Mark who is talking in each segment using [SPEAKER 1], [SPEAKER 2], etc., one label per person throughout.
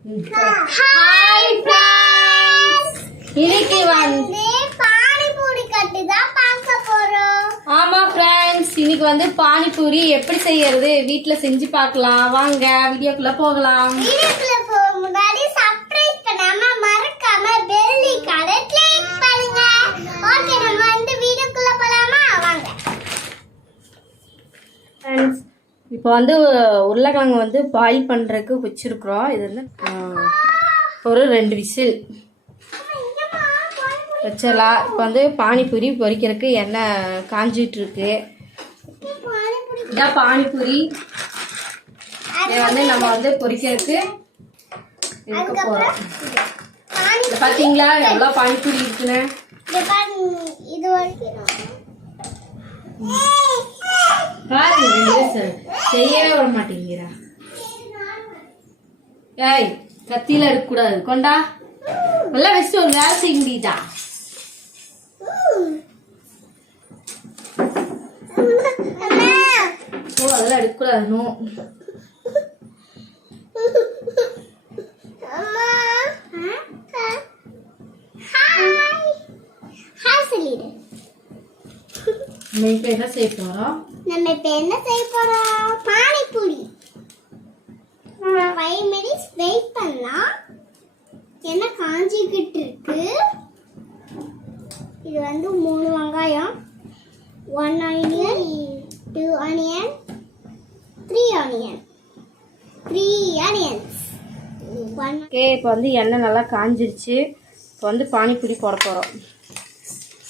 [SPEAKER 1] Hi friends இன்னைக்கு வந்து
[SPEAKER 2] பானிபூரி கட்டு தான் பார்க்க போறோம்.
[SPEAKER 1] ஆமா ஃப்ரெண்ட்ஸ் இன்னைக்கு வந்து பானிபூரி எப்படி செய்யறது? வீட்ல செஞ்சு பார்க்கலாம். வாங்க வீடியோக்குள்ள போகலாம்.
[SPEAKER 2] வீடியோக்குள்ள போக முன்னாடி சப்ஸ்கிரைப் பண்ணாம மறக்காம பெல் ஐகானை கிளிக் பண்ணுங்க ஓகே நம்ம வந்து வீடியோக்குள்ள போலாமா வாங்க
[SPEAKER 1] ஃப்ரெண்ட்ஸ் இப்போ வந்து உருளைக்கிழங்கு வந்து பாயில் பண்ணுறதுக்கு வச்சுருக்குறோம். இது வந்து ஒரு ரெண்டு விசில் வச்சிடலாம். இப்போ வந்து பானிபூரி பொரிக்கிறதுக்கு எண்ணெய்
[SPEAKER 2] காஞ்சிட்ருக்கு
[SPEAKER 1] இதான் பானிபூரி. இதை வந்து நம்ம வந்து பொரிக்கிறதுக்கு இருக்க போகிறோம் பார்த்தீங்களா எவ்வளோ பானிபூரி இருக்குன்னு?
[SPEAKER 2] இது பாருங்க, வரைக்கும்
[SPEAKER 1] பாருங்க செய்யவே விட மாட்டேங்கிறா. ஏய் கத்தியில எடுக்கக்கூடாது கொண்டா. நல்லா வச்சுட்டு ஒரு வேலை செய்ய முடியுதா? ஓ அதெல்லாம் எடுக்கக்கூடாது நோ. இப்போ என்ன செய்ய போகிறோம்
[SPEAKER 2] நம்ம இப்ப என்ன செய்ய போறோம்? பானிபூரி. ஃபைவ் மினிட்ஸ் வெயிட் பண்ணலாம். என்ன காஞ்சிக்கிட்டு இருக்கு? இது வந்து மூணு வெங்காயம். One onion two onion three onion three onions one
[SPEAKER 1] okay இப்போ வந்து எண்ணெய் நல்லா காஞ்சிருச்சு. இப்போ வந்து பானிபூரி போட போகிறோம்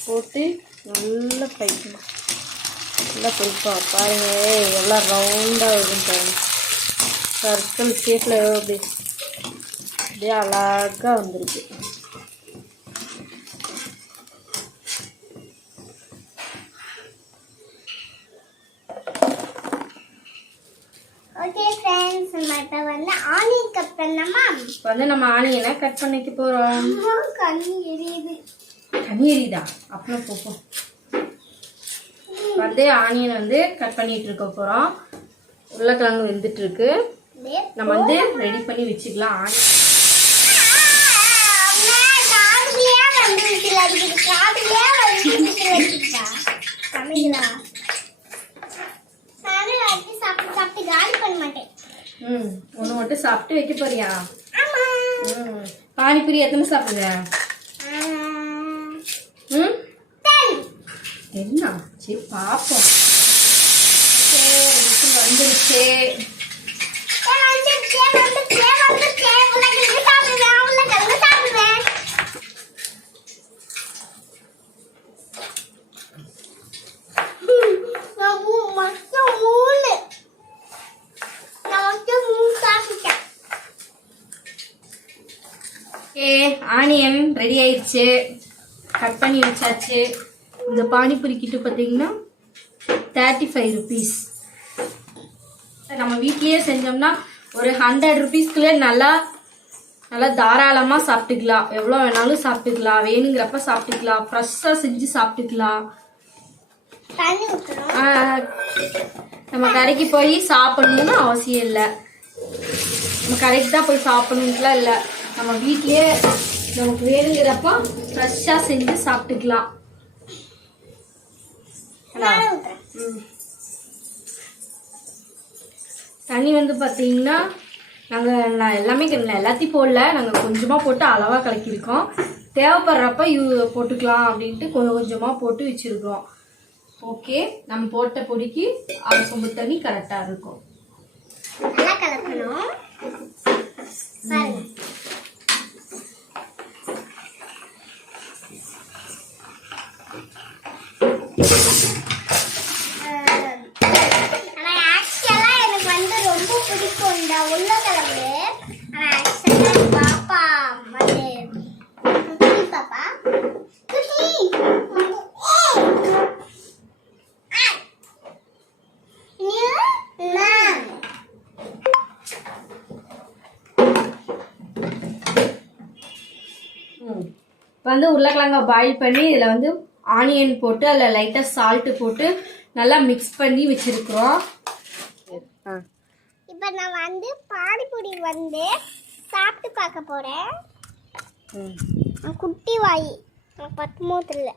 [SPEAKER 1] போட்டு நல்லா ஃப்ரை நல்லா பொரிப்போம் பாருங்க எவ்வளோ ரவுண்டாக இருக்கும் பாருங்க. சர்க்கிள் ஷேப்பில் அப்படி. அப்படியே அழகாக வந்துருக்கு.
[SPEAKER 2] ஓகே ஃப்ரெண்ட்ஸ் நம்ம இப்போ வந்து ஆனியன் கட் பண்ணலாமா?
[SPEAKER 1] இப்போ வந்து நம்ம ஆனியனை கட் பண்ணிக்க போகிறோம்
[SPEAKER 2] கண்ணு எரியுது.
[SPEAKER 1] தண்ணி எரியுதா? அப்புறம் போப்போம் வந்து ஆனியன் வந்து கட் பண்ணிட்டு இருக்க போகிறோம் உருளைக்கிழங்கு வெந்துட்டு இருக்கு நம்ம வந்து ரெடி பண்ணி வச்சுக்கலாம். ஆனியன். ஒன்று மட்டும் சாப்பிட்டு வைக்க போறியா? பானிபூரி எத்தனை சாப்பிடுற
[SPEAKER 2] ஆ,
[SPEAKER 1] ம். என்ன? சரி பார்ப்போம். வந்துருச்சு. ஆனியன் ரெடி ஆயிடுச்சு. கட் பண்ணி வச்சாச்சு. இந்த பானிபூரி கிட்ட பார்த்தீங்கன்னா தேர்ட்டி ஃபைவ் ருபீஸ் நம்ம வீட்லயே செஞ்சோம்னா ஒரு ஹண்ட்ரட் ருபீஸ்க்குள்ளே நல்லா நல்லா தாராளமாக சாப்பிட்டுக்கலாம். எவ்வளோ வேணாலும் சாப்பிட்டுக்கலாம். வேணுங்கிறப்ப சாப்பிட்டுக்கலாம். ஃப்ரெஷ்ஷாக செஞ்சு சாப்பிட்டுக்கலாம். நம்ம கடைக்கு போய் சாப்பிடணும்னு அவசியம் இல்லை. நம்ம கடைக்கு தான் போய் சாப்பிடணுன்ட்டுலாம் இல்லை. நம்ம வீட்லயே நமக்கு வேணுங்கிறப்போ ஃப்ரெஷ்ஷாக செஞ்சு சாப்பிட்டுக்கலாம். தண்ணி வந்து பார்த்தீங்கன்னா நாங்கள் நான் எல்லாமே எல்லாத்தையும் போடல. நாங்கள் கொஞ்சமாக போட்டு அளவாக கலக்கியிருக்கோம். தேவைப்படுறப்ப யூ போட்டுக்கலாம் அப்படின்ட்டு கொஞ்சம் கொஞ்சமாக போட்டு வச்சுருக்கோம் ஓகே நம்ம போட்ட பொடிக்கு அரை சொம்பு தண்ணி கரெக்டாக இருக்கும்.
[SPEAKER 2] நல்லா கலக்கணும் பாருங்க அஹ், ஆனா actually எனக்கு வந்து ரொம்ப பிடிக்கும் இந்த உருளைக்கிழங்கு. ஆனா actually பாப்பா வந்து குட்டி பாப்பா குட்டி ஏய். நீ நான்
[SPEAKER 1] இப்போ வந்து உருளைக்கிழங்க பாயில் பண்ணி இதில் வந்து ஆனியன் போட்டு அதில் லைட்டாக சால்ட்டு போட்டு நல்லா மிக்ஸ் பண்ணி வச்சுருக்குறோம்.
[SPEAKER 2] இப்போ நான் வந்து பானிபூரி வந்து சாப்பிட்டு பார்க்க நான் குட்டி வாய். எனக்கு பத்துமோ தெரியல.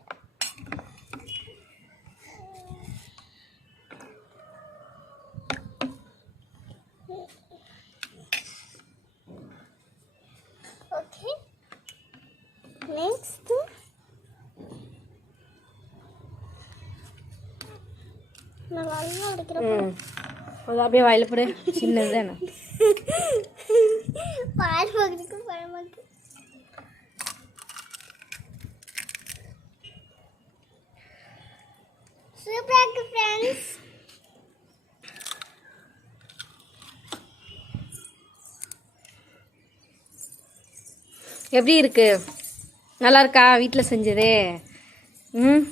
[SPEAKER 2] ஓகே. நெக்ஸ்ட் நான் நல்லா அடிக்கிறேன்.
[SPEAKER 1] ம். அது அப்படியே வாயில போடு. சின்னது தானே.
[SPEAKER 2] பால் பகுதிக்கு பழமாக்கு சூப்பரா இருக்கு ஃப்ரெண்ட்ஸ்
[SPEAKER 1] எப்படி இருக்கு? நல்லா இருக்கா வீட்டில் செஞ்சது. ம்.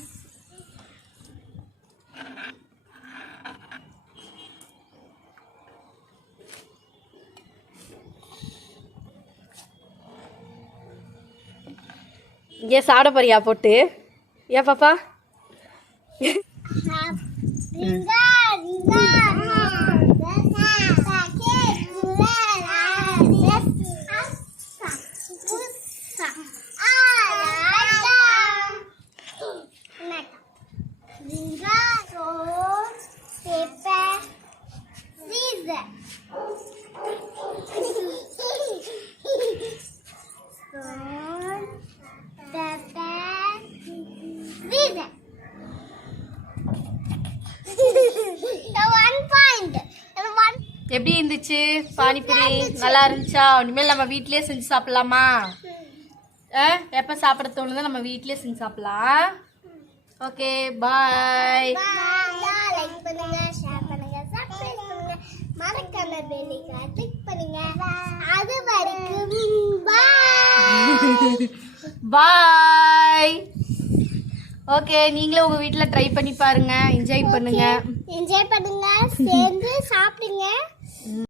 [SPEAKER 1] இங்கே சாப்பிட போறியா போட்டு? ஏன் பாப்பா? ம் இருந்துச்சு பானிபூரி நல்லா இருந்துச்சா? இனிமேல் நம்ம வீட்லயே செஞ்சு சாப்பிடலாமா? எப்போ சாப்பிட தோணுதோ நம்ம வீட்லயே செஞ்சு சாப்பிடலாம். Okay bye.
[SPEAKER 2] பண்ணுங்க மறக்காம கிளிக் பண்ணுங்க அது வரைக்கும் பாய்.
[SPEAKER 1] பாய் ஓகே நீங்களும் உங்க வீட்டில் ட்ரை பண்ணி பாருங்க. என்ஜாய் பண்ணுங்க.
[SPEAKER 2] என்ஜாய் பண்ணுங்க. சேர்ந்து சாப்பிடுங்க.